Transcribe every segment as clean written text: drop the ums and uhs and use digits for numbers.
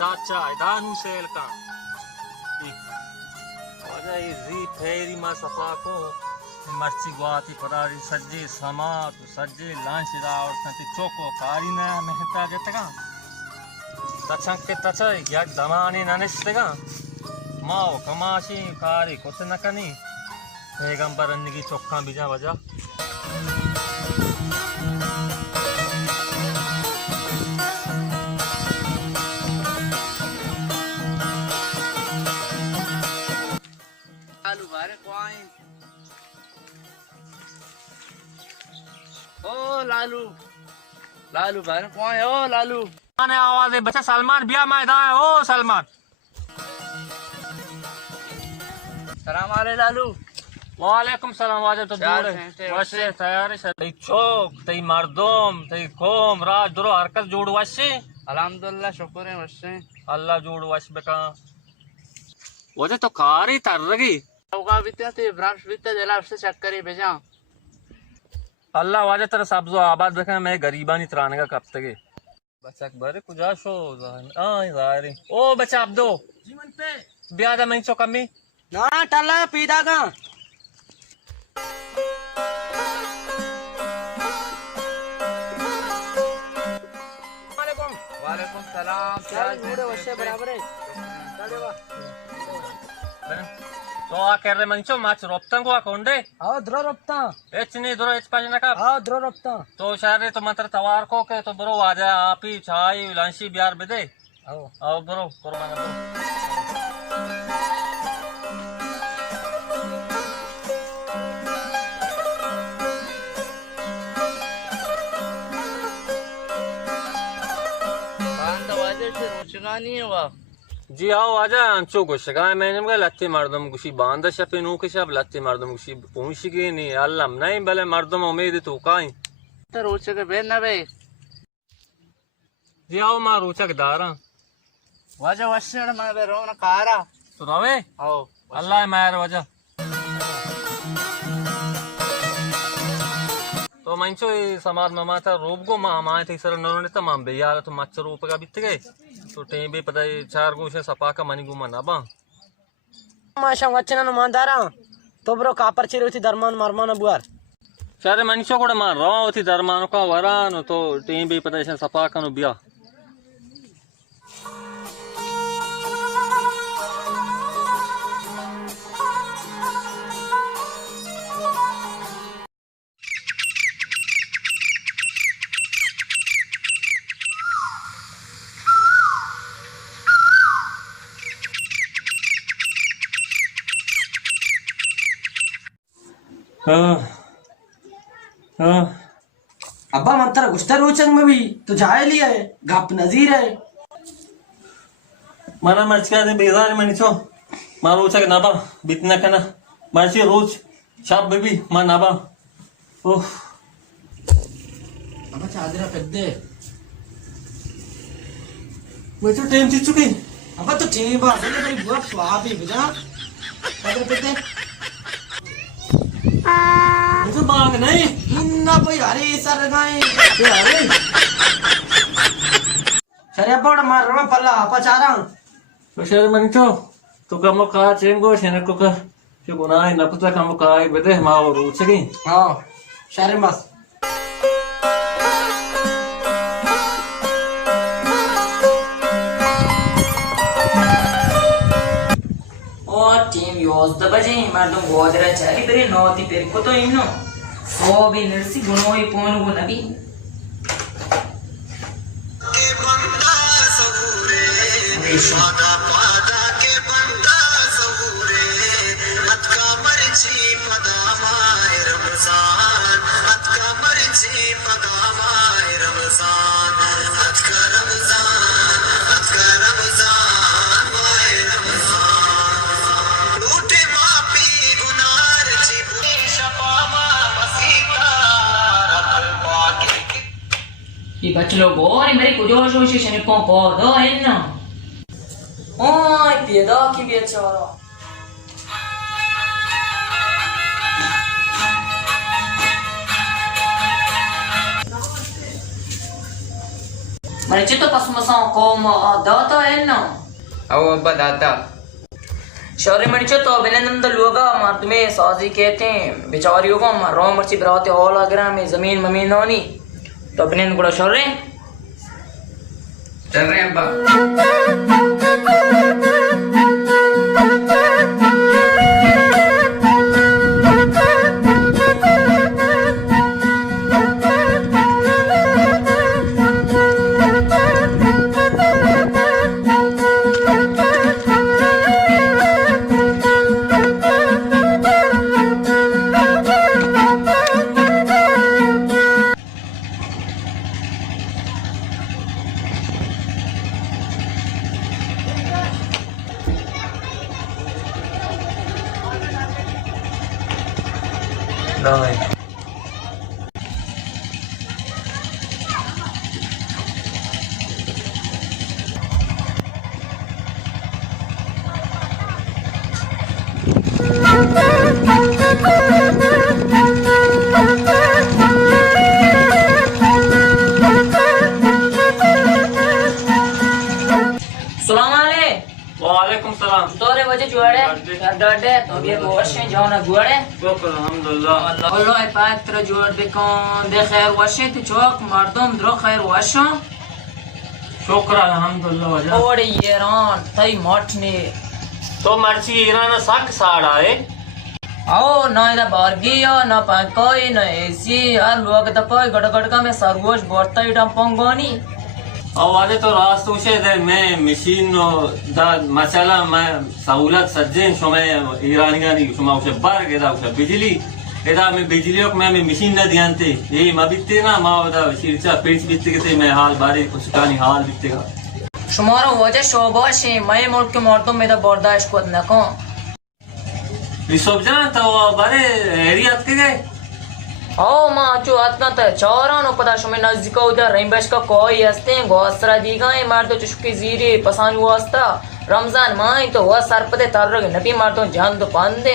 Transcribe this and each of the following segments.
dacha da nu sel ka waja izi feri ma safa ko marchi guati parari sajje sama tu sajje lanshira aur santi choko karina mehta jetega tachanke tachai yak damani nanestega mao kamashi kari kosenakani पैगंबरन की चौखा बिजा वजह लालू बारे कोई ओ लालू लालू बारे कोई ओ लालू आने आवाज है बच्चा सलमान बिया मैदान है ओ सलमान सलाम आले लालू वालेकुम सलाम वाजे तो दूर है वैसे तैयार है तई चौक तई मर्दम तई कोम राज दुरो हरकत जोड़ वैसे अल्हम्दुलिल्लाह शुक्र है वैसे अल्लाह जोड़ वैसे बेका वजे तो कारी तर रगी होगा बिते ते ब्रांच बिते देला उससे चक्कर ही भेजा अल्लाह वाजे तेरा सब्जो आबाद बेका मैं गरीबानी त्राने का कब तक बच्चा बरे कुजा शो आई जारी ओ बच्चा अब दो जीवन पे ब्यादा मैं चो कमी ना टल्ला पीदा का वालेकुम सलाम क्या मूड वैसे बराबर है चले वा तो आ कर रे मंचो माच रोप्तन को कोंडे आओ द्रो रोप्ता एच नहीं द्रो एच पाजना का आओ द्रो रोप्ता तो शारे तो मंत्र तवार को के तो बरो आजा आप ही छाई लांशी बियार बेदे आओ आओ बरो करो माना बरो नहीं हुआ जी आओ आजा अंचो को शगाय मैंने मगर लत्ते मर्दम गुशी बांदा शपे नो के शब लत्ते मर्दम गुशी पहुंच गए नहीं अल्लाह नहीं भले मर्दम उम्मीद तो काई तो रोचे के बेन ना बे जी आओ मां रोचक दारा वाजा वश्य मैं बे रो ना कारा तो रवे आओ अल्लाह मार वजह तो मंचो समाज में माता रूप को मां माए थे सर नरोने तमाम बे यार तो मच्छर रूप का बित गए तो टें भी पता है चार गोशे सपा का मनी गुमा ना बा माशा वचना न मांदारा तो ब्रो कापर चिरुति धर्मान मरमान बुआर सारे मनुष्यों को मार रहा होती धर्मानो का वरान तो टें भी पता है सपा का नु बिया अब्बा मंत्र गुस्ता रोचंग में भी तो जाए लिया है गप नजीर है mana marchka bezar manicho marucha naba bitna kana marchi roz shab baby ma naba oh अब्बा चादरा पेद्दे मैं तो टाइम चुक चुकी अब्बा तो टीवी बात है भाई बुआ स्वाद ही बुझा चादरा पेद्दे मुझे बाग नहीं इन्ना कोई हरे सर गाए हरे सरे अब्बा उड़ा मार रहा पल्ला आपा चारा तो शहर manicho तो kamu ka cenggo shene ko ka si gunai na puta kamu ka bede ma rocha ki हाँ शहर मस टीम योज बजे मर्दम गोदरा चाली बरे नोती पेरको तो इन्नो सो भी नरसी गुणोई पोन गु नबी ये बच्चों गोरी मेरी कुजोश होशी शनि को दो है ना ओए पियदा की बेचारा मने चितो पसमसा कोम दाता है ना आओ अब्बा दाता शौर्य मणि चितो अभिनंदन तो लोग मार तुम्हें साजी कहते हैं बेचारियों को मार रो मर्ची बराते हॉल वगैरह में जमीन ममीन होनी तो अभिनंदन करो शौर्य चल रहे हैं अब्बा वालेकुम सलाम तोरे वजह जुआड़े डडे तो भी वशे जाओ ना जुआड़े अल्हम्दुलिल्लाह अल्लाह पात्र जुआड़ देखो दे खैर वशे ते चौक मर्दम द्रो खैर वशो शुक्र अल्हम्दुलिल्लाह वजह ओड़े येरान तई मठने तो मर्ची ईरान सक साड़ा है आओ ना इधर बारगियो ना पंकोई ना एसी यार लोग तो कोई गड़गड़ का में सरवोश बोर्ता इडम पंगोनी आवाज़ तो रास्त उसे दे मैं मशीन दा मसाला मैं सहूलत सज्जे शुमे ईरानिया नहीं शुमा उसे बार के दा उसे बिजली एदा में बिजली को मैं मशीन ना ध्यानते ये मबिते ना मावदा शिरचा पेच बिते के मैं हाल बारे कुछ कानी हाल बितेगा शुमारो वजह शोबाशे मैं मुल्क के मर्दों में तो बर्दाश्त को न को रिसोब जाना तो बारे एरिया के गए ओ माँ चो आतना तो चौरा नो पता शुमे नजदीक उधर रिंबेश का कोई हस्ते गोसरा दीगा है मार दो चुशकी जीरे पसान वास्ता रमजान माई तो वह सरपते तरग नबी मार दो जान दो पांदे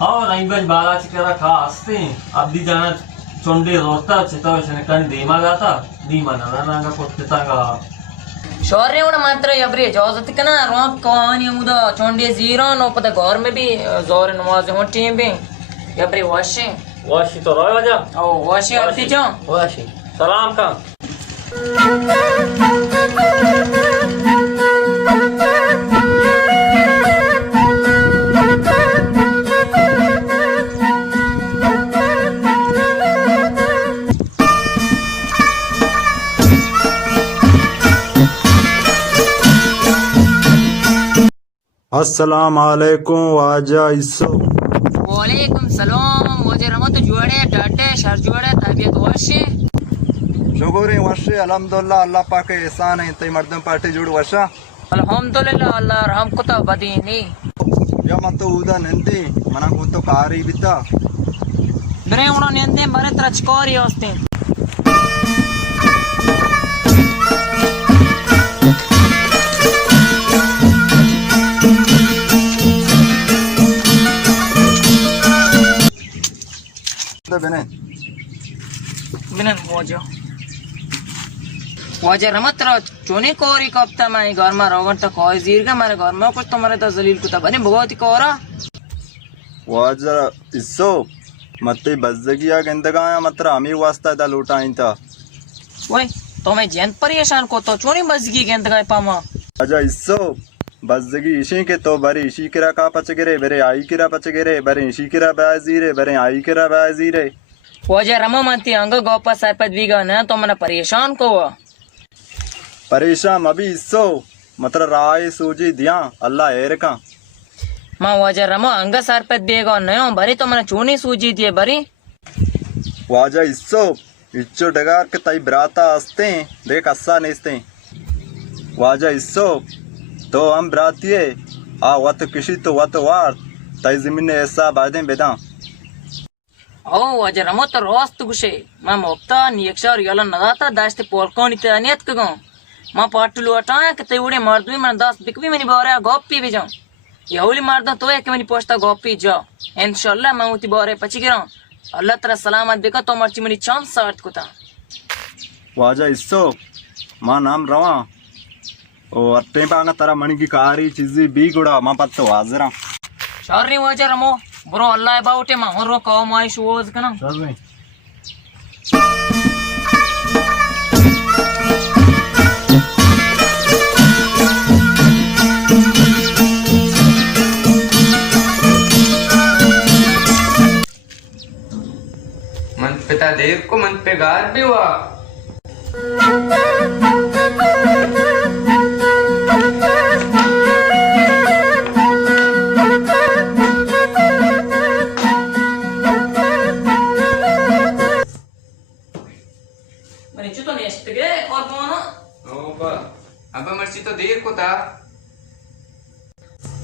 और रिंबेश बाला चिकरा खा हस्ते अब दी जाना चोंडे रोता चिता वशने कन दीमा जाता दीमा ना नांगा कोत्ता का शौर्य उन मात्र यबरी जोजत कना रोक कहानी मुदा चोंडे जीरो नो पता गौर में भी जोर नमाज हो टीम भी यबरी वाशे वाशी तो रोय वजह ओ वाशे आती जो वाशी सलाम का अस्सलाम वालेकुम वाजा इस्सो वालेकुम सलाम वजह रहमत जुआड़े डाटे शर जुआड़े तबीयत वाशे शुक्र है वर्षे अल्हम्दुलिल्लाह अल्लाह पाक के एहसान है तई मर्दम पार्टी जुड़ वर्षा अल्हम्दुलिल्लाह अल्लाह रहम को तो बदीनी या मत उदा नंदी मना को तो कारी बिता बरे उनो नेंदे बरे त्रचकोरी होस्ते बने बिनन वजह रहमत रो चोनी कोरी कप्ता माई घर में रोगन तो कोई जीरगा मारे घर में कुछ तुम्हारे तो जलील कुता बने भगवती कोरा वाजा इस्सो मत्ते बज़गिया गंदगाया मत्र हमी वास्ता दा लूटा इंता वही तो मैं जैन परेशान को तो चोनी बजगी गेंद गए पामा वाजा इस्सो बज़गी इशी के तो बरे इशी किरा का पचगरे बरे आई किरा पचगरे बरे इशी किरा बाजीरे बरे आई किरा बाजीरे वजह रमो माती अंग गोपा सरपत बीगा ना तो मना परेशान को परेशान अभी इस्सो मत्र राय सूजी दिया अल्लाह एर का माँ वजह रमो अंग सरपत बीगा नयो बरी तो मना चोनी सूजी दिए बरी वाजा इस्सो इच्चो डगार के तई ब्राता हस्ते देख अस्सा नेस्ते वाजा इस्सो तो हम ब्रातिये आ वत किसी तो वत वार तई जमीन ने ऐसा बादे बेदा ओ वजह रमो तो रोस्त गुशे माँ मोक्ता नियक्षर यलन नदाता दास्ते पोलकोनी ते अनियत कगो माँ पाटलू अटाया कि तई उड़े मर्द भी मन 10 बिकवी मनी बोरे गोपी भी जाऊं ये होली मर्द तो एक मनी पोस्टा गोपी जाओ इंशाल्लाह मैं उती बोरे पची गिरा अल्लाह तेरा सलामत बेका तो मर्ची मनी चांद सार्थ कुता वाजा इस्सो मां नाम रवा और टेंपांगा तारा मणि की कारी चीज़ी बी गुड़ा मां पत्तो हाजरा शारी वाजा रमो ब्रो अल्लाह बाउटे मा होरो को माई शोज कना चल में मन पिता देव को मन पे गार भी हुआ। मने चुतो नेस्ट गे और कोन अब मर्सी तो देर को था।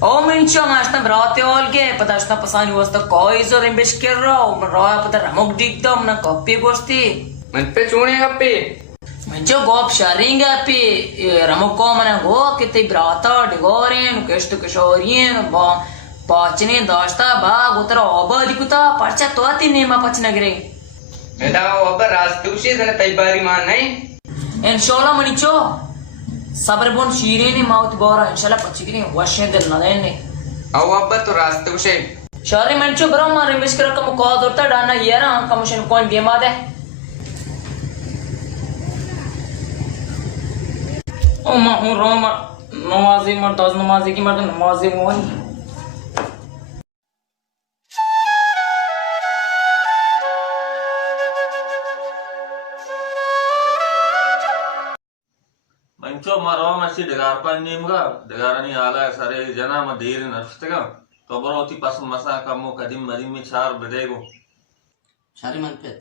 ओ मिंचो मास्ता ब्राते ओल के पतास्ता पसानी वस्ता कोई जो रिम्बिश कर रहा हूँ रहा पता रमुक डिग दो मना कॉपी गोश्ती मन पे चूने गप्पे मिंचो गोप शारिंगा पे रमुक को मना गो किते ब्राता डिगोरेन केष्ट किशोरियन बा पाचने दास्ता बाग उतरा ओबा दिकुता परचा तो आती नेमा पचना गिरे बेटा वो अब रास्तुशी जने तैबारी मान नहीं इंशाल्लाह मनिचो सबर बोन शीरे ने माउत बोरा इंशाल्लाह पचिकने वशे दिल नदेने अब अब तो रास्तुशी शारी मंचो ब्रह्मा रिमिश कर कम को दरता डाना येरा कमिशन कौन गेमा दे ओ मा हूं रोमा नमाजी मर्द नमाजी की मर्द नमाजी मोहन मंचो मरो मसी डगार पर नीमगा डगारनी आला सारे जना म देर नरस्तगा तो बरोती पस मसा कमो कदिम मरी में चार बदेगो शारी मन पे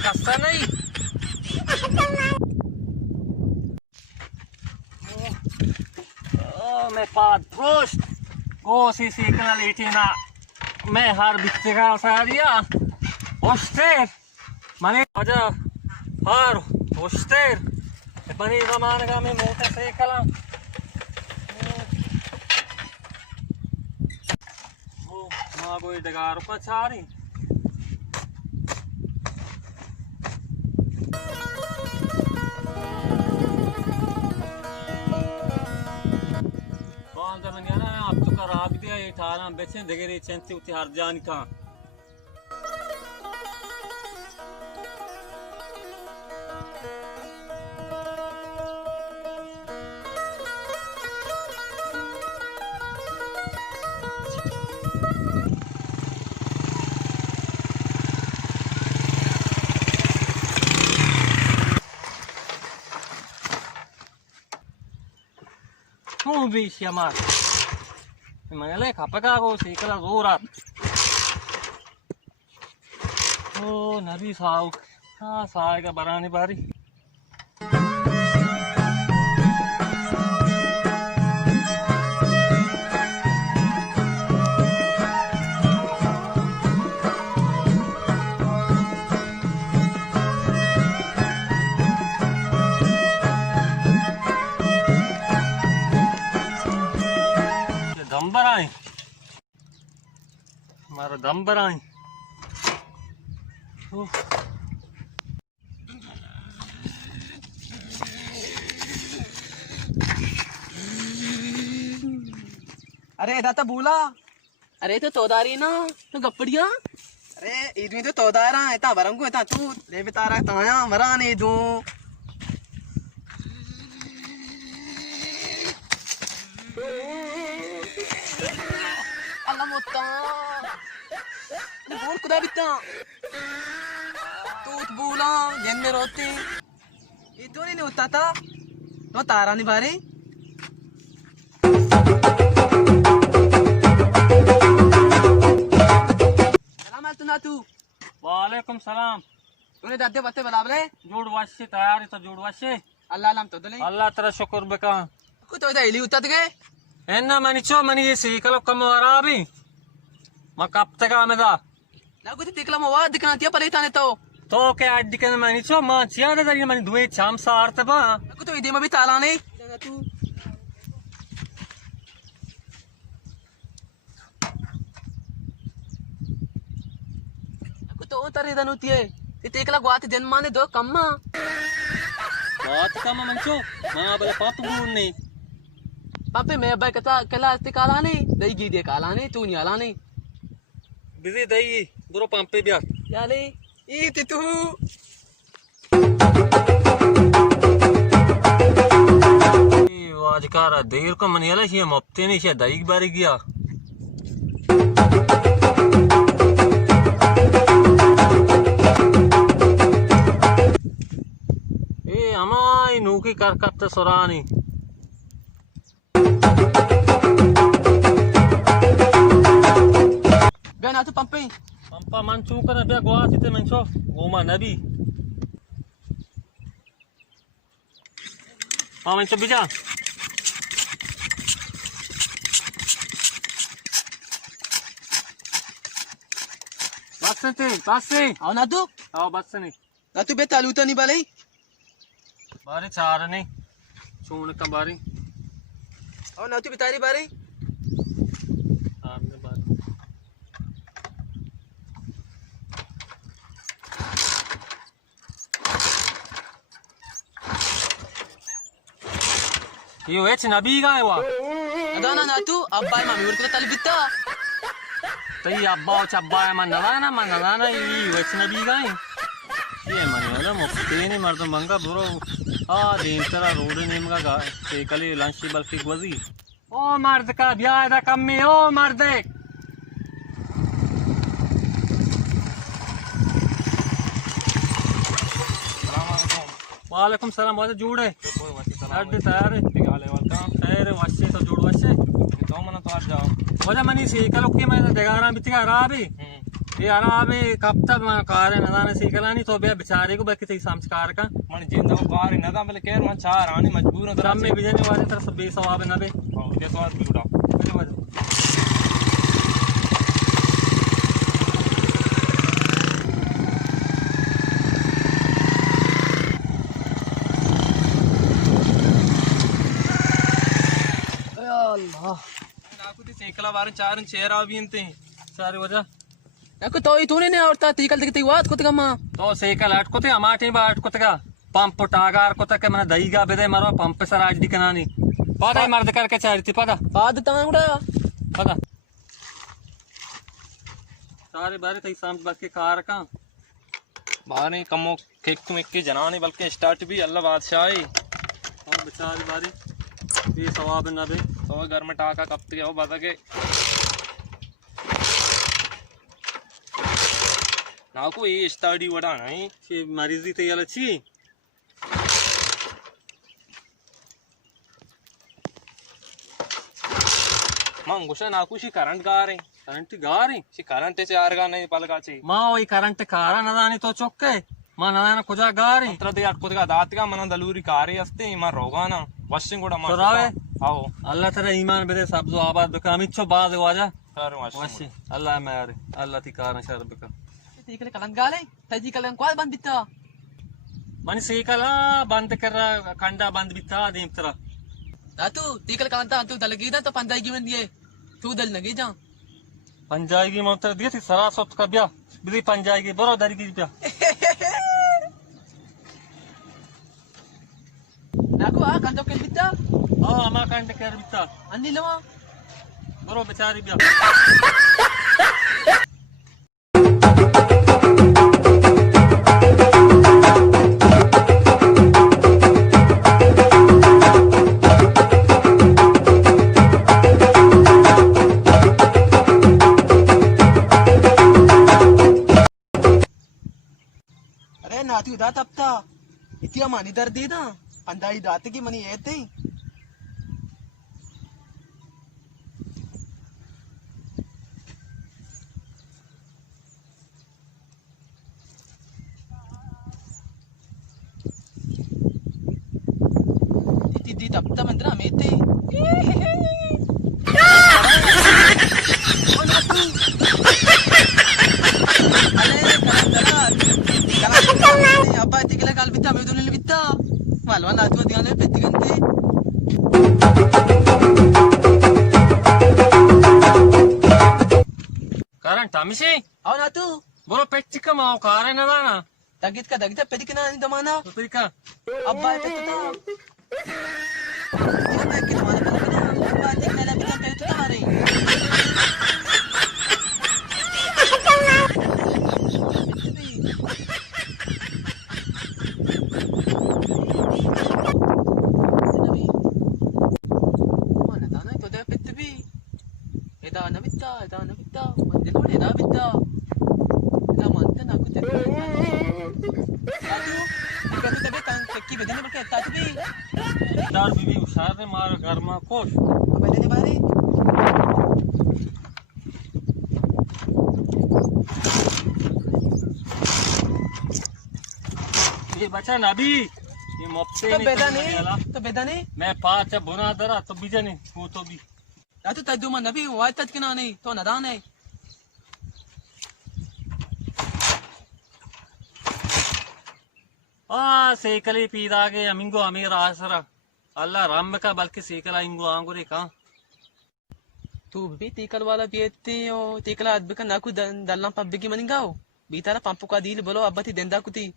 कस्सा नहीं मैं पाद प्रोस्ट को सी सीखना लेटीना मैं हर बिस्ते का सारिया होस्टेर मने वजह हर होस्टेर बनी जमाने का मैं मोटे से कला वो माँ कोई डगार पर चारी अब तो कर आप दिया ये ठाना बेचें देगे चंती उती हर जान का बीश मार मैंने खपका को सीकला जोरात ओ नबी साहब हाँ साय का बरानी बारी दम बराई हमारा दम बराई अरे दाता बोला अरे तो तोदारी ना तो गप्पड़िया अरे ईद में तो तोदारा इतना बरंगो इतना तू ले बेतारा ताया मरा नहीं दू अल्लाह मोता बोल खुदा बिता तू बोला जन में रोते ये तो नहीं होता था तो तारा नहीं बारे तू वालेकुम सलाम तूने दादे बत्ते बलाबले जोड़ वाशे तैयार है तो जोड़ वाशे अल्लाह लाम तो दले अल्लाह तेरा शुक्र बका को तो इली उतत गए एन्ना मनिचो मनी ये सीकलो कम वराबी मा कब तक आमेदा लागो ती तिकला मवा दिखना तिया परे ताने तो के अड्डी के मनिचो मा चिया दे दरी मनी दुए चाम सारते बा लागो तो इदे में भी ताला नहीं तू लागो तो तरे दनुतिए ती तिकला ग्वात जन्माने दो कम्मा बात कम मंचो मा बले पाप गुण नहीं पापे मैं अब्बा कता कला अस्ते काला नहीं दई गी दे काला नहीं तू नहीं आला नहीं बिजी दई बुरो पंपे बिया याले ई ती तू वाजकारा देर को मनियाला छे मफ्ते नहीं छे दई बारी गया ए अमाई नूकी करकत सोरानी गना तू पंपे पंपा मंचू कर बे गोवा सिते मंचो गोमा नबी हाँ मंचो बिजा बस से आओ ना तू आओ बस नहीं ना तू बे तालू तो नहीं बाले बारी चार नहीं चून का बारी आओ ना तू बितारी बारे सामने बारी यो एच नबी का है वा अदाना ना तू अब्बाई मामी उर के ताली बिता तई अब्बा चब्बा मन नलाना ये एच नबी का है ये मने ना मुफ्ते ने मर्द मंगा बुरो आ दिन तेरा रोड नेम का ते कली लंच बल्कि गुजी ओ मर्द का ब्याह दा कम में ओ मर्द वालेकुम सलाम वाले जोड़े अड्डे तैयार है खैर वश्य तो जोड़ वश्य तो मन तो आ जाओ वजह मनी सीकल के मैं देगारा बितिगा राबी ये अराबी कब तक मैं कार है नदाने सीकला नहीं तो बे बेचारे को बाकी ती संस्कार का मन जिंदा कार है नदा बले केर मन चार आने मजबूर तो हम में बिजने वाले तरफ 20 सवाब न बे के स्वाद बिगड़ा अल्लाह నాకు తి సేకల వారం చారు చేరా వింతే सारी वजह నాకు तो तूने नहीं औरता तीकल दिखती वात कुत कमा तो सीकल अटकुते अमाटी बा अटकुतगा पंप टागार को तक मैंने दईगा बेदे मरो पंप सर आज दिकनानी पता मर्द करके चाहती पता बाद तांगड़ा पता सारे बारे तई शाम बाकी कार का बारे कमो केक तुम एक जनाने बल्कि स्टार्ट भी अल्लाह बादशाह और बेचारी बारी ये सवाब न बे तो घर में टाका कब तक हो बता के నాకు ఈ స్టడీ కూడా नहीं ची मरीजी ते याला ची Man gusha na kushi current gaare. Current gaari. Si current se arga nahi palga che. Ma oi current kaara nadani to chokke. Ma nadana kuja gaari. Atra de atko de daat ga mana daluri kaare aste ma roga na. Washing goda ma. Sorave. Ao. Allah tera iman bede sabzo abad beka amicho baad waja. Sar washing. Washi. Allah ma yare. Allah ti kaara shar beka. Tikal kalan gale. Taji kalan kwal ban bitta. Mani sekala band kara kanda band bitta dim tera. Datu tikal kalan ta tu dalagi da to pandai given diye. Tu dal nagi ja. पंजाएगी motor दिए थी सरा सोत का ब्याह बिल्ली पंजाएगी बरो दरी की ब्याह Naku kan to kel bitta. अमा कांड कर बिता Andi lama. बरो बेचारी ब्याह अरे नाती उदा तपता. इतिया मानी दर दे ना. Pandai dati ki mani ete. Iti di tapta mandra mete. Abba tikila kalbita medulil bitta. Malwa na tu diyan le petigante. कारण टामिशी Aw na tu. बरो पेच्चिका माओ कारे न दाना Dagit ka pedikina ni damana. तो फिर का Abba ete tu ta. Kya na ki damana pedikina. Abba tikila la bitta te tu tamare. Eda na bitta. Mandi ko eda bitta. Eda manta na ko te. Atu, ika tu tebe kan tekki bedine barke etta tu bi. दार बीबी उसार ने मार घर में कोश Abale ne bare. ये बचा नबी ये मोपसे To नहीं beda करने वाला। ne. To beda ne. मैं पाँच बुना दरा तो बीजा नहीं वो तो भी Atu tadu man nabi wa tat kina ne. To nadan ne. सेकली पीदा के अमिंगो अमीर आसरा अल्लाह राम का बल्कि सेकला इंगो आंगुरे का Tu bi tikal wala biette o tikala adbika naku dallam pabbigi maningao. Bitara pampu ka dil bolo abbati denda kuti.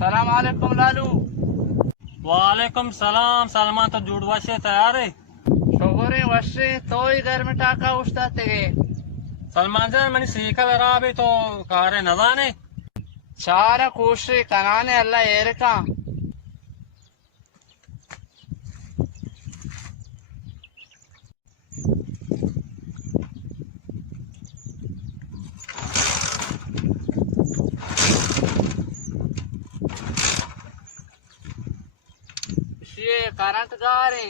सलाम वालेकुम लालू वालेकुम सलाम सलमान तो जुड़वा से तैयार है शोगरे वश्रे तोई घर में टाका उस्ता तेगे सलमान जान मनी सीखल राबे तो कारे नजाने चार कोशे कनाने अल्लाह एरका ये करंट गारे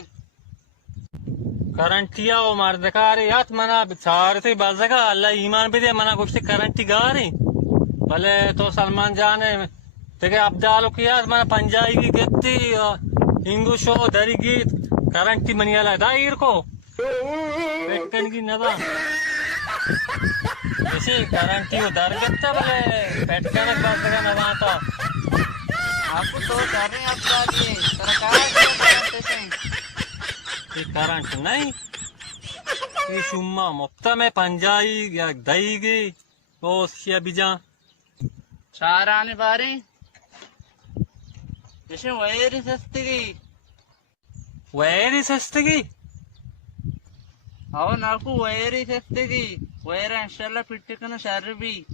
करंटिया ओ मर्दकारे यात मना बिचारते बजगा अल्लाह ईमान भी दे मना कुछ करंटी गारे भले तो सलमान जाने तेरे अब्दालो की याद मना पंजाई की गत्ती इंगुशो दरी गीत करंटी मनियाला दाईर को पेटकन की नदा ऐसे करंटी वो दर गत्ता भले पेटकन बजगा नदा तो आपको तो कर रहे हैं आपका लिए सरकार के करते से ये करंट नहीं ये शुम्मा मुफ्ता में पंजाई या दईगी ओ सिया बिजा Şahrani bari. Yaşın vayeri sestigi. Where is Hastigi? Hava naku vayeri sestigi. Vayera inşallah pittikana şarbi.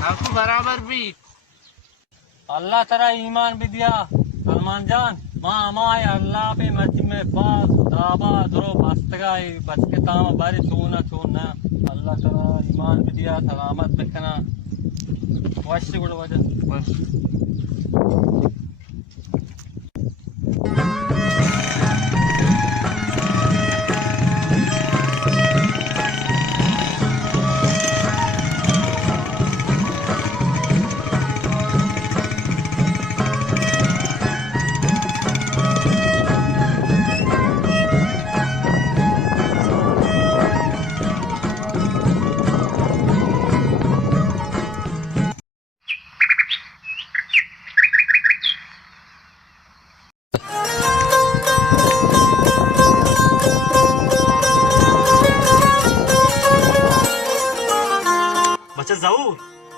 Naku beraber bir. अल्लाह तेरा ईमान भी दिया सलमान जान माँ माए अल्लाह पे मर्जी में बात दाबा दरो बस्तगा बच के ताम बारी छूना छूना अल्लाह तेरा ईमान भी दिया सलामत बिकना वश्य गुड़ वजह बस बच्चा जाऊ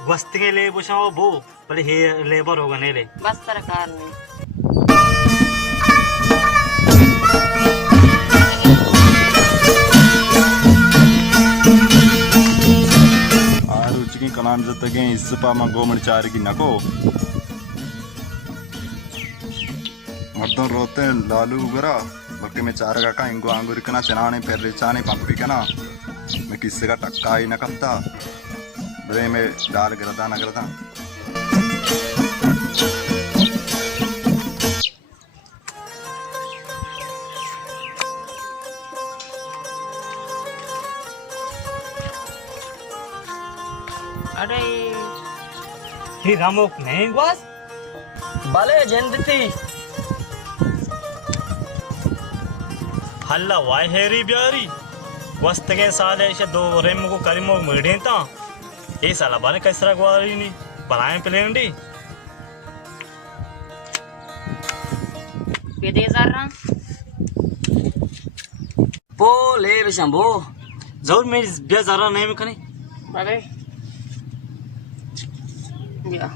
वस्त के लिए पूछाओ बो बड़े हे लेबर होगा नहीं ले बस सरकार ने ಆರುಚಿಗೆ ಕಲಾಂ ಜೊತೆಗೆ ಇಸ್ಸಪ ಗೋಮಣ ಚಾರಿಗೆ ನಕೋ मर्दों रोते लालू उगरा बल्कि मैं चार का इंगो आंगुर कना चनाने फिर रिचाने पंपी कना मैं किससे का टक्का ही न करता बड़े में डाल करता न करता अरे ही रामोक नहीं बस भले जिंदती हल्ला वाई हेरी ब्यारी वस्त के साले ऐसे दो रेम को करीमो मिड़े ता ये साला बाने कैसरा ग्वारी नी बनाए प्लेंडी पेदे जरा बो ले बिशंबो जरूर मेरी ब्या जरा नहीं में कने भले या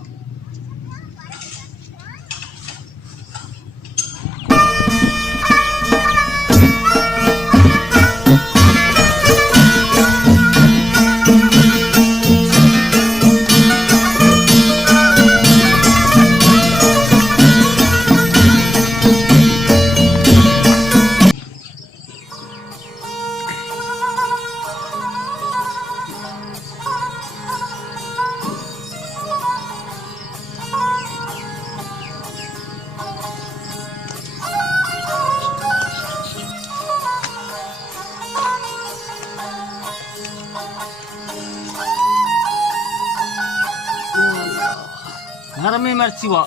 घर में मर्ची हुआ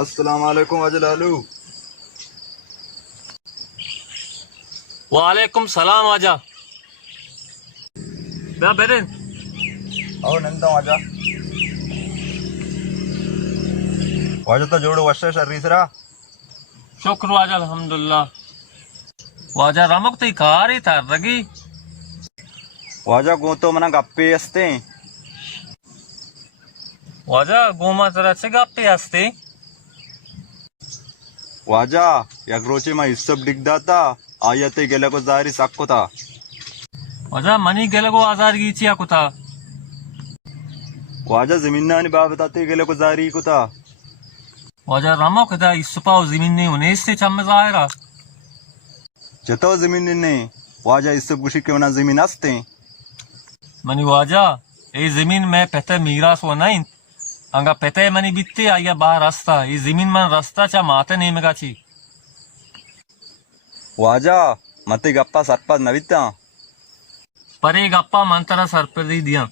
अस्सलाम वालेकुम अजय लालू वालेकुम सलाम आजा बे बेरे आओ नंदा आजा वाजा तो जोड़ो वश्य शरीसरा शुक्र वाजा अल्हम्दुलिल्लाह वाजा रमक तो कार ही था रगी वाजा गो तो मना गप्पे असते वाजा गोमा जरा से गप्पे हंसते वाजा यग्रोचे मा इसब दिगदाता आयते गेले को जारी साक्कोता वाजा मनी गेले को आजार गीचिया कुता वाजा जमीन नानी बाबताते गेले को जारी कुता वाजा रमक दा इसपाव जमीन ने उन्हें से चम जायरा जतो जमीन ने वाजा इसब गुशी के वना जमीन असते मनी वाजा ए जमीन में पहते मीरास वो नहीं अंगा पहते मनी बित्ते आया बाहर रास्ता ये जमीन मन रास्ता चा माते नहीं मगाची वाजा मते गप्पा सरपा नविता पर एक गप्पा मंतरा सर पर दी दिया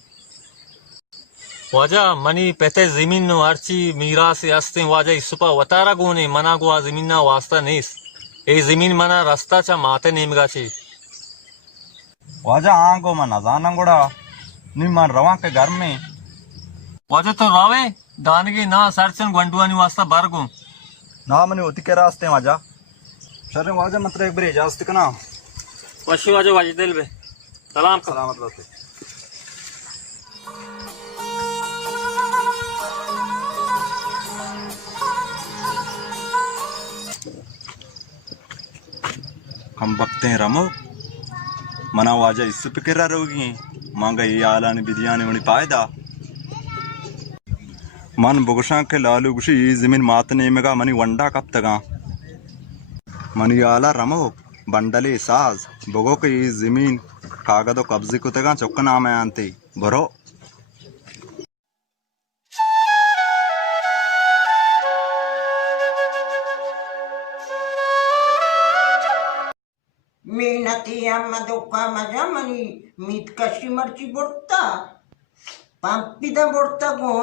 वाजा मनी पहते जमीन नो अर्ची मीरास हस्ते वाजा इसपा वतारा गोने मना गो जमीन ना वास्ता नहीं ए जमीन मना रास्ता चा माते नहीं मगाची वाजा आंगो मना जानंगोड़ा नहीं मान रवा के घर में वजह तो रावे दानगी ना सरचन गंडुआनी वास्ता बारगो ना मने होती के रास्ते वाजा शर्रे वाजा मंत्र एक बार इजाजत कना वशी वाजो वाजी दिल बे सलाम कर सलामत रहते हम बकते हैं रमो मना वाजा इससे फिक्र रहोगी मांगा ये आलाने बिदियाने उन्हें पायदा मन बुगशा के लालू गुशी ये जमीन मातने में का मनी वंडा कब तक मनी आला रमो बंडले साज बगो के ये जमीन कागदो कब्जे को तक चौक नाम आंते बरो मेहनती अम्मा दोका मजा मनी मीत कशी मर्ची बोलता पंपिदा बोलता गो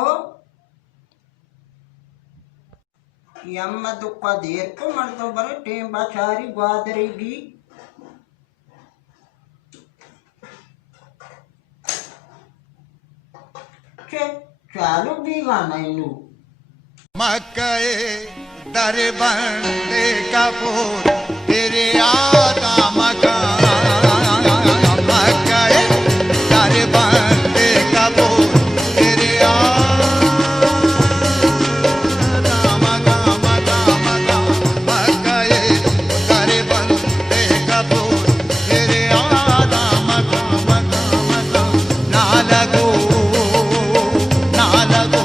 अम्मा दोका देर को मर्दो बरे टेम बाचारी ग्वादरेगी चालू भी गाना इनू मक्के दरबंदे कपूर तेरे आदा मकान मक्के दरबंदे कपूर तेरे आदा मकान मक्के दरबंदे कपूर तेरे आदा मकान ना लगो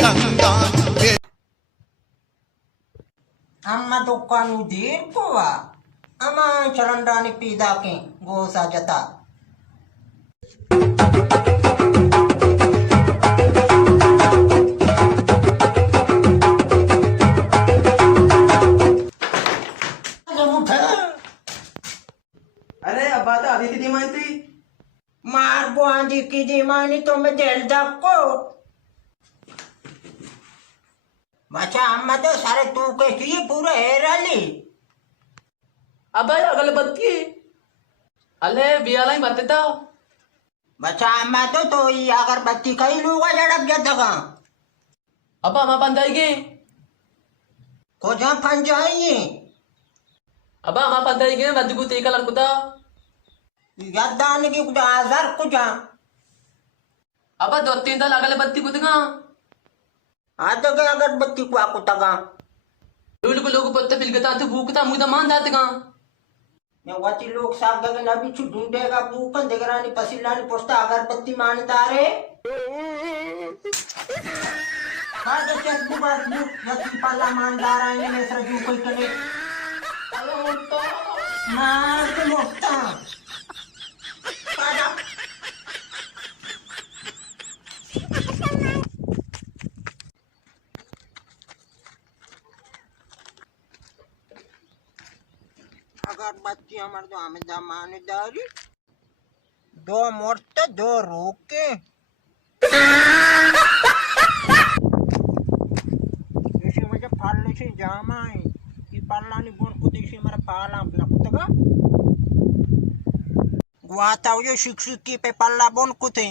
संगान अम्मा दुकानु देर कोवा अम्मा चरंडानी पीदा के गोसा जता अरे अब बात आधी थी दिमानती मार बुआंदी की दिमानी तो मैं दिल दक्को बच्चा अम्मा तो सारे तू कैसी ये पूरा हेराली अब अगल बत्ती अले बियाला ही बत्ती था बच्चा अम्मा तो ये अगरबत्ती कई लोग जड़प जाता का अब हम बंद आएंगे को जहाँ फंस जाइए अब हम बंद आएंगे मध्य को तेका लड़कुता यादान की कुछ आजार कुछ अब 2-3 साल अगले बत्ती कुतगा आज तक अगरबत्ती को आको तगा लोग पत्ते पिलगता तो भूखता मुदा मान जातगा मैं वाची लोग साग गगन अभी छु ढूंढेगा भूखन देगरानी पसीलानी पोस्ता अगरबत्ती मानता रे काज चेक बुबास बुक यति पाला मानदार आने में सरजू कोई कने अरे तो मार के मोटा काजा अगरबत्ती हमारे तो हमें जमानेदारी 2 मोर्ते 2 रोके ऐसे मुझे फालने से जामा है कि पालानी बोन को देशी मेरा पाला अपना कुत्ता गुआता हो जो शिक्षक की पे पाला बोन कुत्ते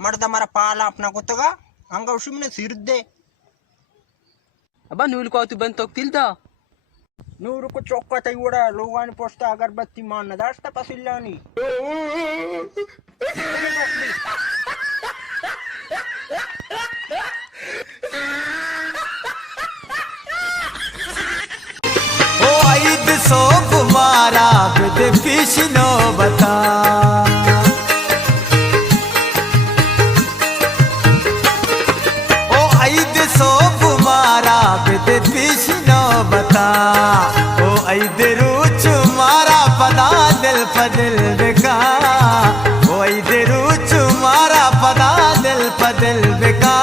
मर्द हमारा पाला अपना कुत्ता अंगा उसी में सिर दे अब नूल को तू बंद तो तिल था नूर को चौका तई उड़ा लोगान पोस्ता अगरबत्ती मान दास्ता पसिल्लानी ओ ईद सो कुमारा बिद पिछनो बता ओ ईद सो कुमारा बिद पिछनो बता ओ ईद रूच मारा पदा दिल पदिल बिका ओ ईद रूच मारा पदा दिल पदिल बिका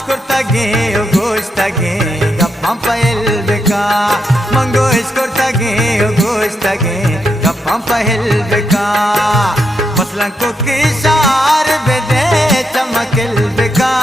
स्कुर्तगे ओ गोश्तगे गप्पा पहल बिका मंगो स्कुर्तगे ओ गोश्तगे गप्पा पहल बिका मसलन को किशार बेदे चमकिल बिका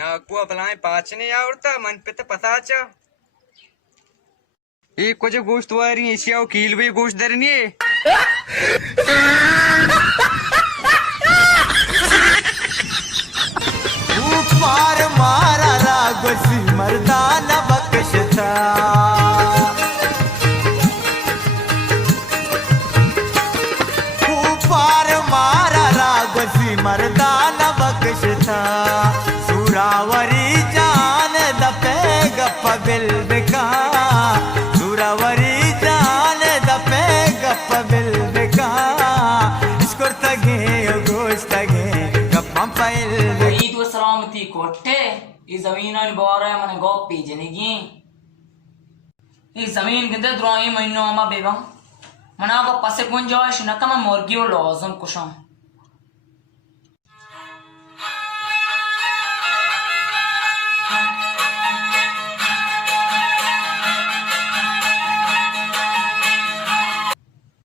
ना कुआ बलाए पाचने आवड़ता मन पे तो पता चा एक कुछ गोश्त वारी एशिया कील भी गोश्त दरनी है ऊपर मारा रागसी मर्दाना बख्शता ऊपर मारा रागसी मर्दाना बख्शता सुरावरी जान दपे गप बिल बिका सुरावरी जान दपे गप बिल बिका इसको तगे गोश्त तगे गप्पा पैल ईद व सलामती कोठे ಈ ಜಮೀನ ಬಾರ ಮನೆ ಗೋಪಿ ಜನಿಗಿ ಈ ಜಮೀನ್ ಗಿಂದೆ ದ್ರೋಯಿ ಮೈನೋ ಅಮ್ಮ ಬೇಬಂ ಮನಾಗೋ ಪಸೆ ಗುಂಜಾಯಿಶ ನಕಮ ಮುರ್ಗಿಯೋ ಲಾಜಮ್ ಕುಶಂ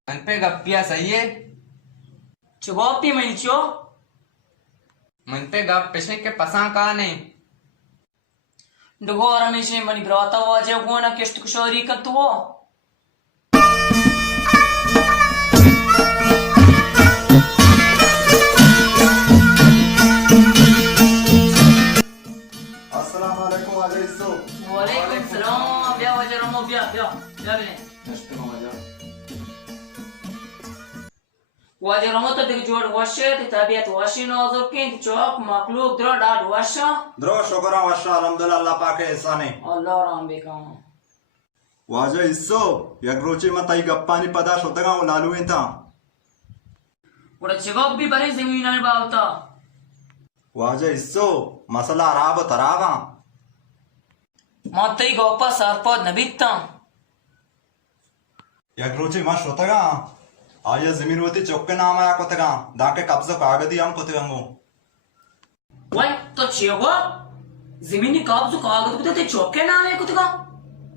मन पे गप्पिया सही है चुगोपी मैंचो मन पे गप पिछले के पसा कहा नहीं डुगो रमेश मनी ब्राता वाजे गोना किश्त कुशोरी कतुओ अस्सलाम वालेकुम वाजा इस्सो वालेकुम सलाम ब्या वाजे रमो ब्या ब्या ब्या बिने वाजे रमो तो दिग जोड़ वशे ते तबियत वशी नजर के चौक मखलूक द्रो डाड वशा द्रो शुक्र वशा अल्हम्दुलिल्लाह अल्लाह पाक के एहसाने अल्लाह राम बेका वाजा इस्सो यक रोची मत आई गप्पानी पदा शोतगा लालू इंता उड़ा जवाब भी बरे जमीन ने बावता वाजा इस्सो मसला राब तरागा मतई गोपा सरपद नबिता यक रोची मा शोतगा आया जमीन वती चौके नाम आया कोतगा दाके कब्जा कागदी हम कोतगंगो वै तो चेगो जमीनी कब्जा कागद कुते चौके नाम है कुतगा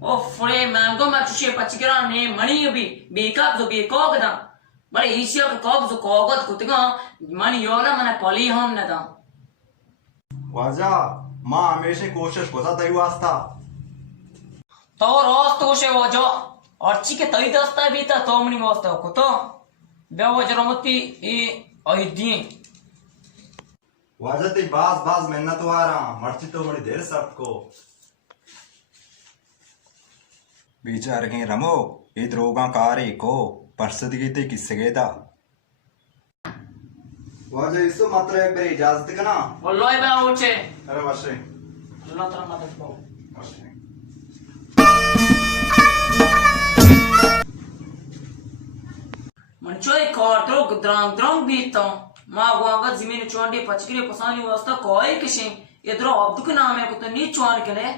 ओ फड़े मैंगो मैं चुशे पचकरा ने मणि भी बेकब्ज बेकोगदा बड़े ईशिया का कब्ज कागद कुतगा मणि योला मने पली हम नदा वाजा मां हमेशा कोशिश कोता तई वास्ता तो रोज तो शे वजो अर्ची के तई दस्ता भी ता तो मणि वास्ता को तो बेवजरमती ए आईदी वाजा ती बास बास मेहनत वारा मर्ची तो बड़ी देर सबको बेचार के रमो ईद रोगा कारे को परसदगी ते किससे गेदा वाजा इसो मात्र एक बार इजाजत कना वल्लाही बा उठे अरे वशे अल्लाह ताला मदद करो वशे मनचोय कोटो द्रांग द्रांग बीता मा वांगा जमीन चोंडी पचकरी पसानी वास्ता कोई किसे इधरो अब्दु के नाम है को तो नी चोन के ले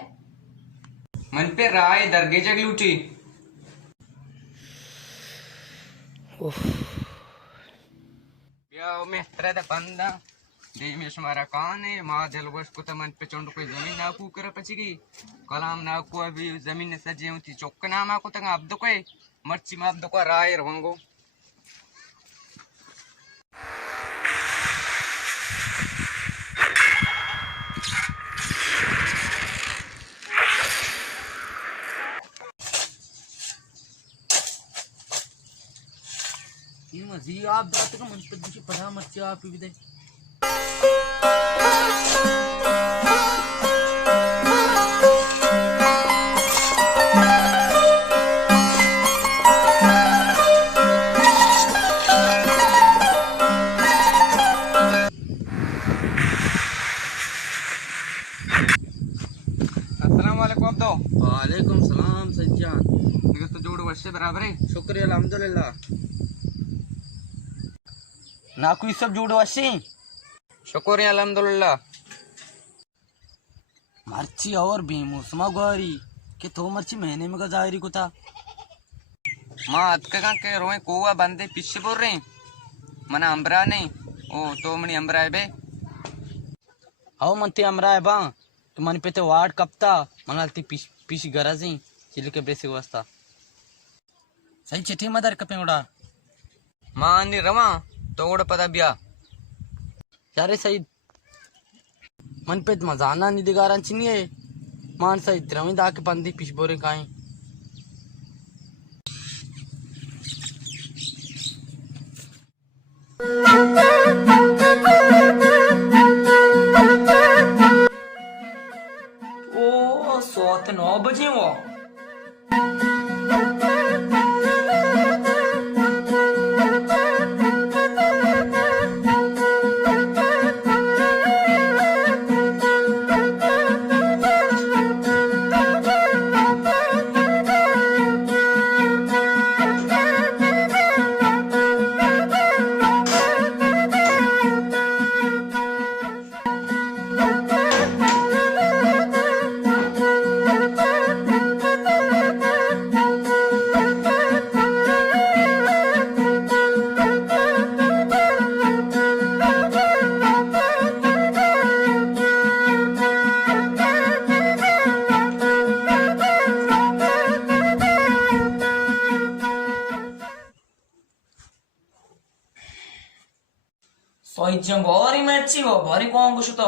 मन पे राय दरगे जग लूटी ब्याह में तरह दा बंदा दे में हमारा कान है मां जलवश को तो मन पे चोंड कोई जमीन ना कू कर पचगी कलाम ना को अभी जमीन से जे होती चौक नाम को तंग अब्दु को मर्ची में अब्दु को राय रवंगो ये मजी आप दात का मन तक कुछ पता मत आप भी दे वालेकुम सलाम सज्जान तो जोड़ वर्षे बराबर है शुक्रिया अल्हम्दुलिल्लाह ना कोई सब जोड़ वशी शुक्र है अल्हम्दुलिल्लाह मर्ची और बेमौसमा गौरी के तो मर्ची महीने में गजारी को था मां अतका के रोए कोवा बंदे पीछे बोल रहे मना अंबरा नहीं ओ तो मनी अंबरा है बे हाउ मनते अमरा है बा तो मन पे तो वार्ड कपता मंगलती पीछ गरजी चिल के बेसे वास्ता सही चिट्ठी मदर कपे उड़ा मां ने रवा तो उड़ पता बिया यारे सही मन पे मजाना निदिगारांची आहे माणसं इतरावी दाके पंदी पिशबोरे काय ओ 9 बजे वो सोईजं भारी मच्छी वो भारी कौन कुछ तो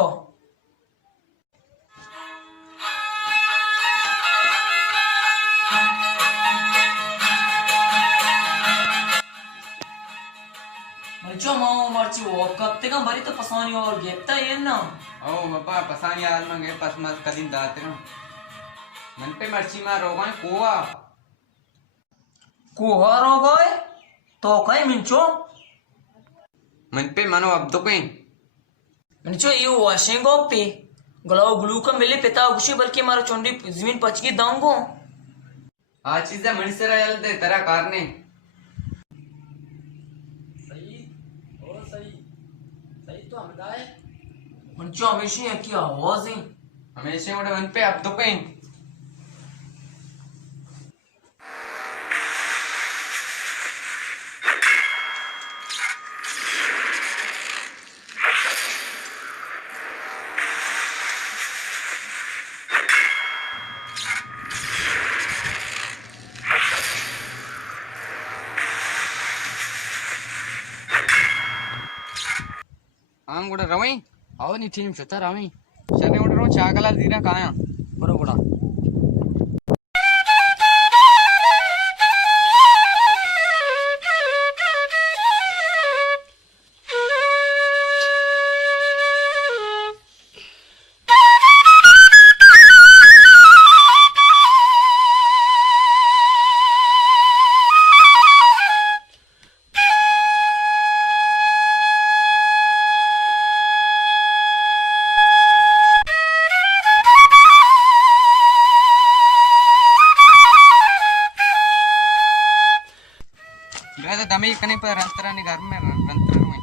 मच्छी माओ मच्छी वो कब तक हम भारी तो पसानी और गेता ये ना ओ बाबा पसानी आल मंगे पस मत कदिन दाते ना मन पे मर्ची मार रोगा कोवा कुहा रोगोय तो कहीं मिंचो मन पे मनो अब तो कहीं मिंचो ये वाशिंगो पे गलाव ग्लू का मिले पिता उसी बल्कि मारा चोंडी जमीन पचकी दांगो आ चीज़ मणिसरा यल दे तेरा कारने सही तो हम गाय मिंचो हमेशा ये की आवाज है हमेशा उड़े मन पे अब तो कहीं आंगुड़ा रवई आओ नी थीम चता रामी शने उड़ रो चागला दीना काया बरोबर ब्रदर दमे कने पर रंतरा ने घर में रंतरा में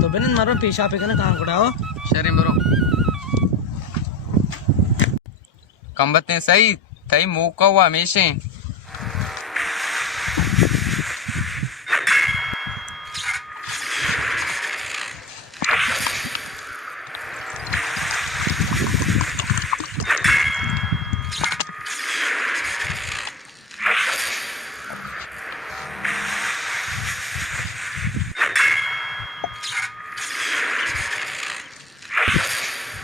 तो बेन मारो पेशा पे कने कहां कोड़ाओ शरे मरो कंबत ने सही तई मौका हुआ हमेशा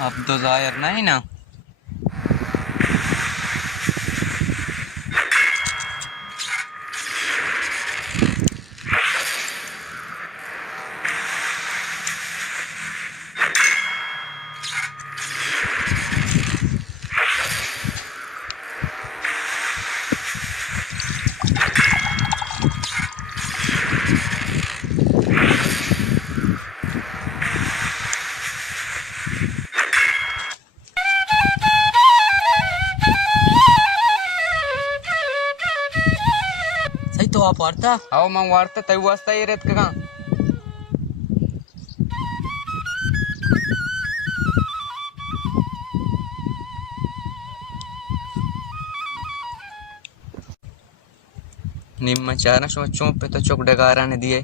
अब तो जाहिर नहीं ना तो आप वार्ता आओ मंग वार्ता तय वास्ता ये रेत का निम्मा चार सोचों पे तो चौक डगारा ने दिए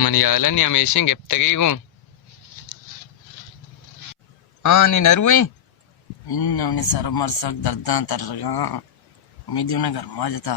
मनियाला ने हमेशा गिफ्त की को हाँ नी नरुए इन्होंने सर मरसक दर्दां तरगा उम्मीद उन्हें घर में जाता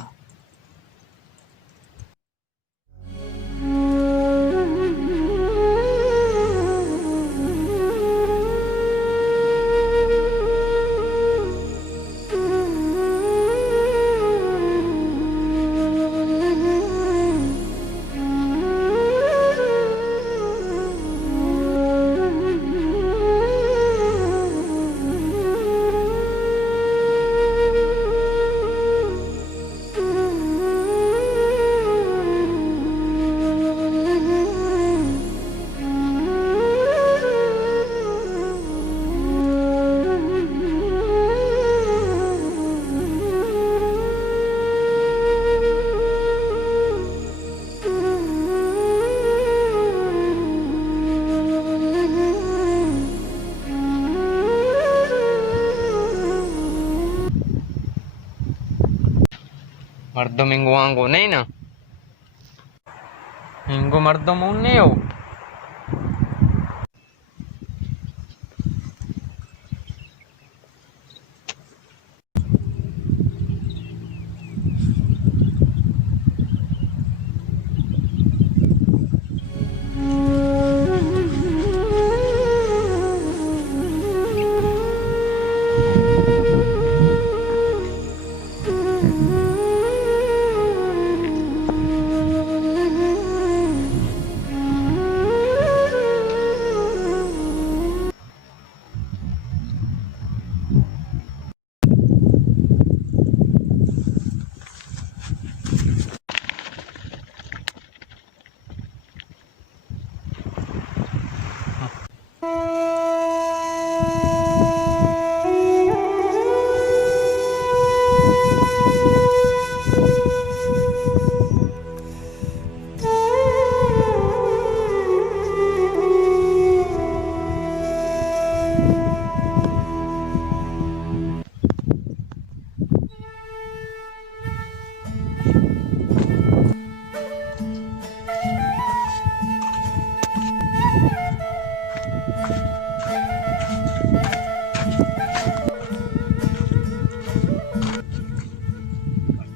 मर्दो मिंगो आंगो नहीं ना मिंगो मर्दो मुन नहीं हो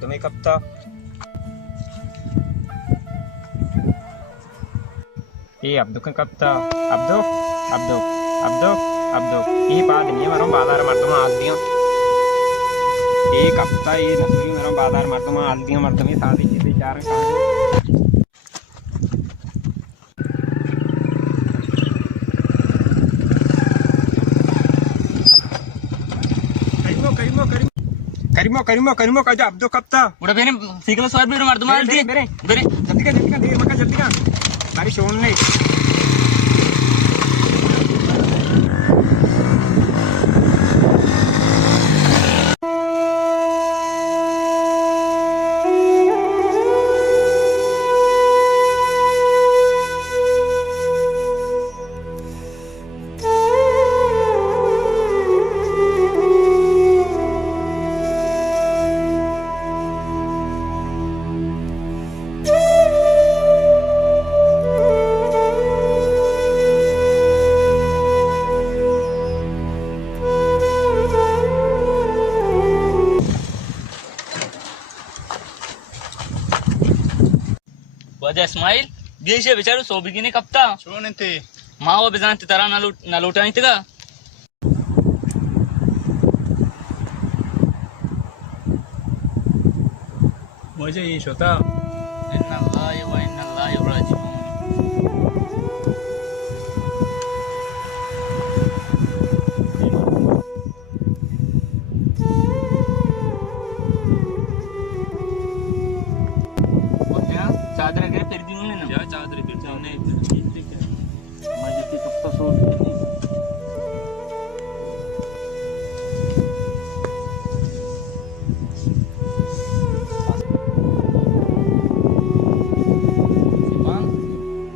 तुम्हें कब था ये अब्दु का कब था अब्दु अब्दु अब्दु अब्दु ये बात नहीं मरो बाजार मर्दों में आल दिया ये कब था ये नस्ली मरो बाजार मर्दों में आल दिया मर्दों में शादी की बेचारे कहाँ करीमो करीमो करीमो का जो अब्दु कब था उड़ा बेने सिगल स्वाद मेरे मर्द मार दिए बेरे बेरे जल्दी का देर मका जल्दी का बारी शोन नहीं वजह इस्माइल देश बेचारो सोबिकी ने कब था छोड़ने थे माँ वो बेजान तरह ना लूटा नहीं था मुझे ये होता इन्नल्लाहि व इन्ना इलैहि राजिऊन चादर अगर फिर दी उन्होंने ना क्या चादर फिर हमने मस्जिद के कब तो सोच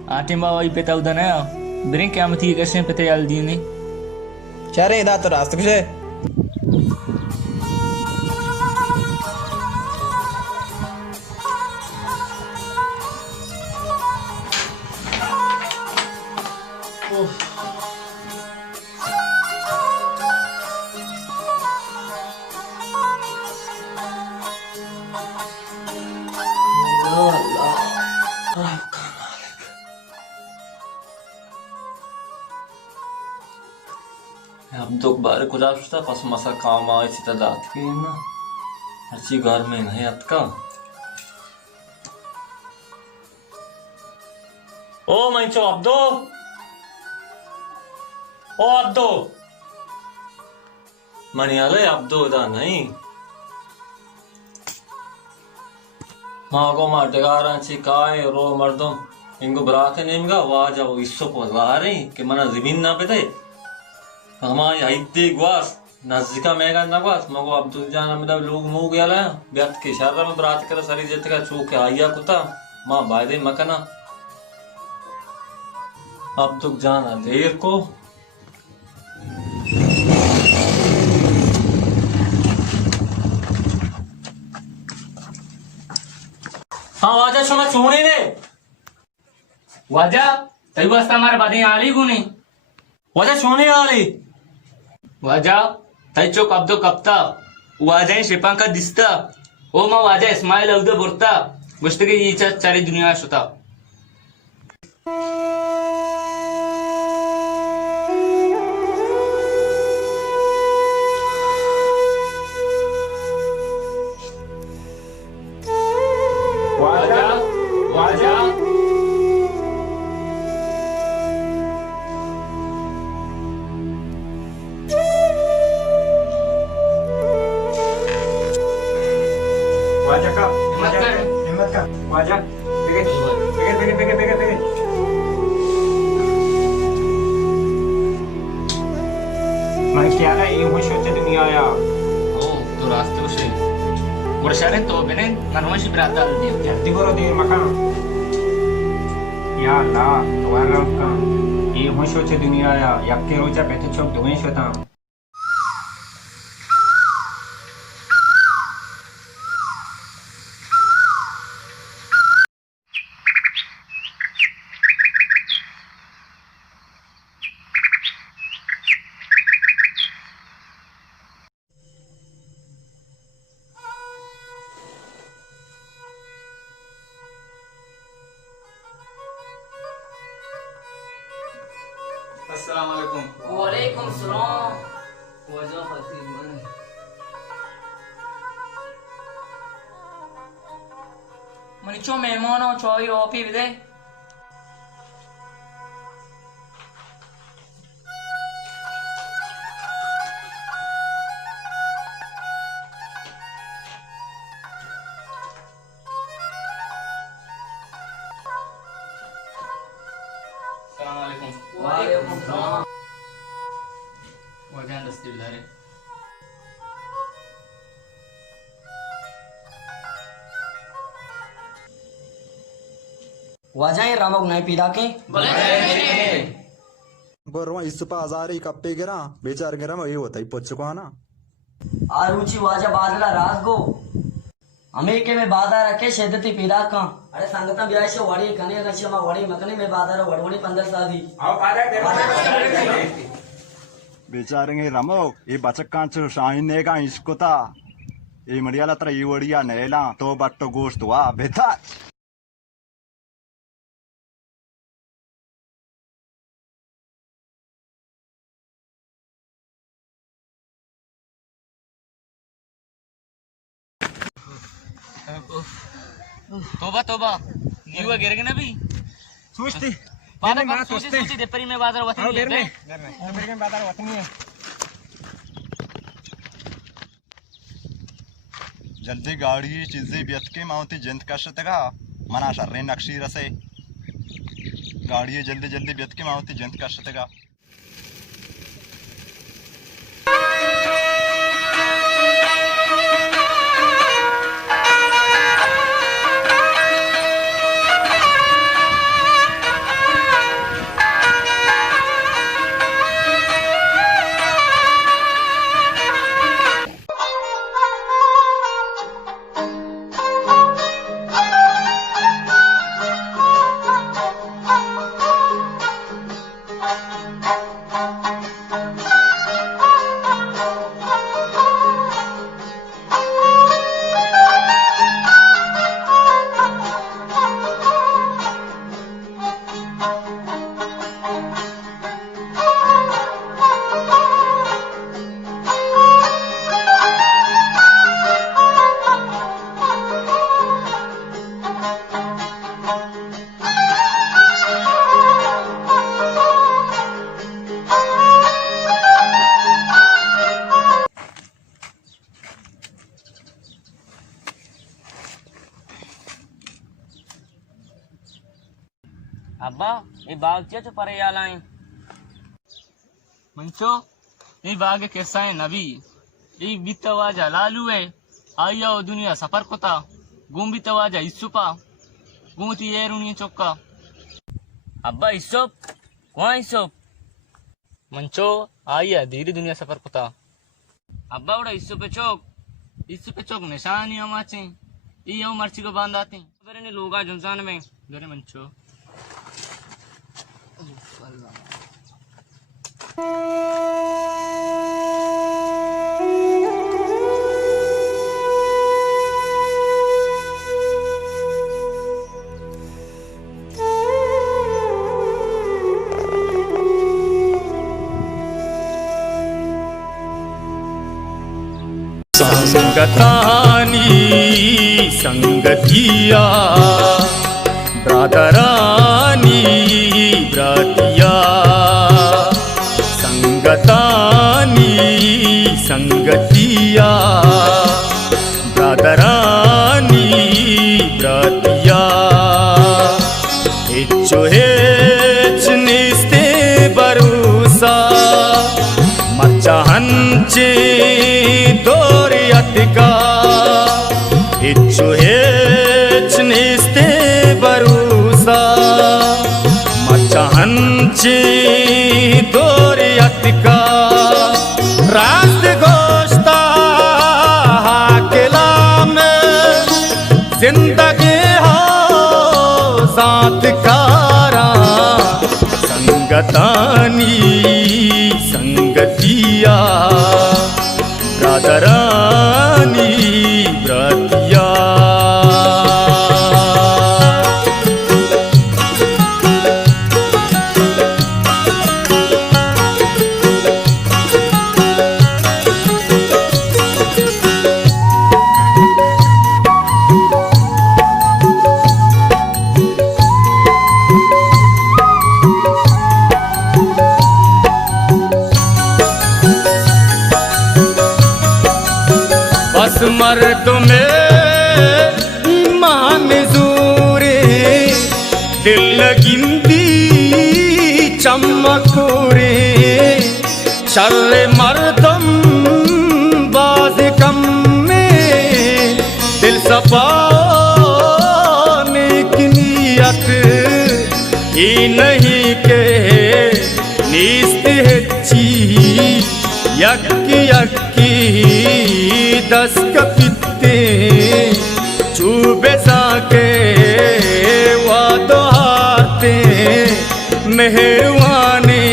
आते बाबा ये पेता उधर है ब्रेक क्या मत ही कैसे पता याल दी ने चारे इधर तो रास्ते कुछ है अब तो बारे गुजारता पस मसा काम आए चिता दात के ना अच्छी घर में नहीं अतका ओ मंचो अब्दो ओ अब्दो मणियाले अब्दो इदा नहीं मागो मा डगारांची काय रो मर्दम इंगो बराते नेमगा वाजा वो इस्सो पोजारे कि मना जमीन ना पेते हमारी हाइते ग्वास नजदीका मेगा नगवास मगो अब्दुल जान अमिदा लोग मो गया ला ब्यात के शर्रा में बरात कर सरी जत का चूक आया कुता मां बायदे मकना अब्दुल जान देर को हाँ वाजा शोना छोड़े ने वाजा तई वास्ता हमारे बातें आली गुनी वाजा छोने आली वाजा तई चोक अब्दो कप्ता वाजा शिपांका दिसता ओ मा वाजा इस्माइल अब्दो बुरता गोष्ट की ये चारी दुनिया शुता वाजा वाजा वाजा का हिम्मत का वाजा बेगे मैं क्या ना ये होश होते दुनिया आया ओ तो रास्ते उसे वर्षाने तो बने नरवंश ब्राता दियो जल्दी करो देर मकान या अल्लाह तुम्हारा का ये होश होते दुनिया आया यक्के रोजा बैठे छोक दुवेश होता अस्सलाम वालेकुम वालेकुम सलाम वाजा फती मन मनिचो मेहमानो चोई ओपी विदे वालेकुम सलाम वाजा दस्ती बिलारे वाजाएं रामक नहीं पीला के बरवा इस पा हजारी कप्पे गिरा बेचार गिरा ये होता ही पुच्छ को ना आरुचि वाजा बादला रात गो अमेरिके में बाधा रखे शेदती पीला का अरे संगता ब्याह से वड़ी कने गछे मा वड़ी मकने में बाधा रो वड़वणी 15 शादी आओ बाजा बेचारेंगे रमो ये बचक कांच शाइन ने का इसको था ये मड़ियाला तर ये वड़िया नेला तो बट्टो गोश्त हुआ बेटा तोबा तोबा युवा गिरगे ना भी सोचते पादा का सोची दे परी में बाजार वतन आओ नहीं देर में है देर में बाजार वतनी है जल्दी गाड़ी चीजें व्यत के मावती जंत का शतगा मना शर्रे नक्शी रसे गाड़ी जल्दी जल्दी व्यत के मावती जंत का शतगा अब्बा ये बाग चे परे या लाइन मंचो ये बाग कैसा है नबी ये बीतवाजा लालू है आया ओ दुनिया सफर कोता गुम बीतवाजा इस्सुपा गुमती ये रुनी चौका अब्बा इसोप कौन इसोप मंचो आया धीरे दुनिया सफर कोता अब्बा उड़ा इस्सो पे चौक निशानी हमाचे ये यो मर्ची को बांधाते मेरे ने लोगा जुनसान में दोरे मंचो संगतानी संगतिया ब्रादरानी ब्रातिया संगतानी संगतिया ब्रादरानी ब्रातिया ಹೆಚ್ಚು ಹೆಚ್ಚು ನಿಸ್ತೆ ಭರೋಸಾ ಮಚ್ಚ ಹಂಚೆ ದೋರಿ ಅತಿಕ ಹೆಚ್ಚು ಹೆಚ್ಚು ನಿಸ್ತೆ ಭರೋಸಾ ಮಚ್ಚ ಹಂಚೆ ದೋರಿ ಅತಿಕ ರಾಸ್ತ ಗೋಶ್ತಾ ಹಾಕಿಲಾ ಮೇ जिंदगी हो साथ कारा संगतानी संगतिया ब्रादरानी ब्रातिया बस मर्द में ईमान ज़ूरे दिल लगिंदी चमकोरे शर्र मर्दम बाज कम में दिल सपाने की नियत ही नहीं के नीस्त हेच्ची यक्की यक्की दस कपिते चूबे साके वादो हारते मेहरवाने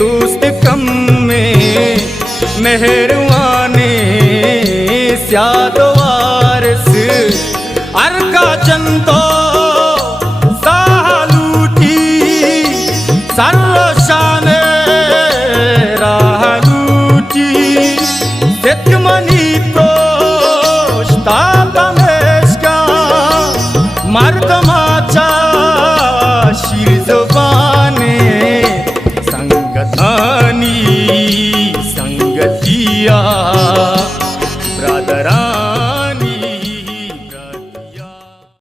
दोस्त कम में मेहरवाने स्यादो वारस अरका चंदो सालूटी सर्वशाने रालूटी Setmani proștata